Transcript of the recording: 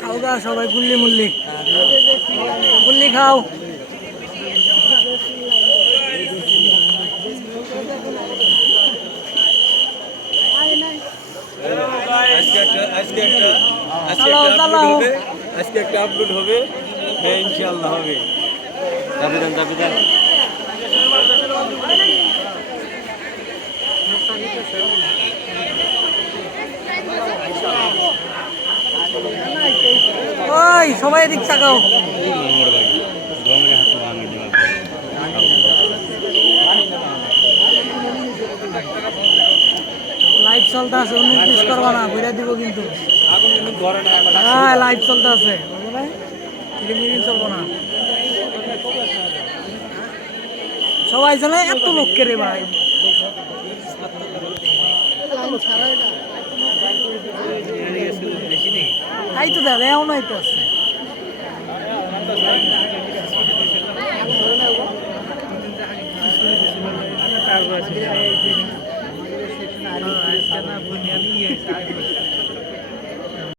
খাও গা সবাই গুল্লি মুল্লি গুল্লি খাও। আজকে একটা আপলোড হবে, হ্যাঁ ইনশাআল্লাহ হবে। চাবি দেন। ওই সবাই এদিক তাকাও। লাইভ চলতে আছে, মিস করবা না, ঘুরে দিব কিন্তু। হ্যাঁ লাইভ চলতে আছে, চলবো না। সবাই জানে এত লোককে রে ভাই। তাই তো দাদা এমন হইতে আছে।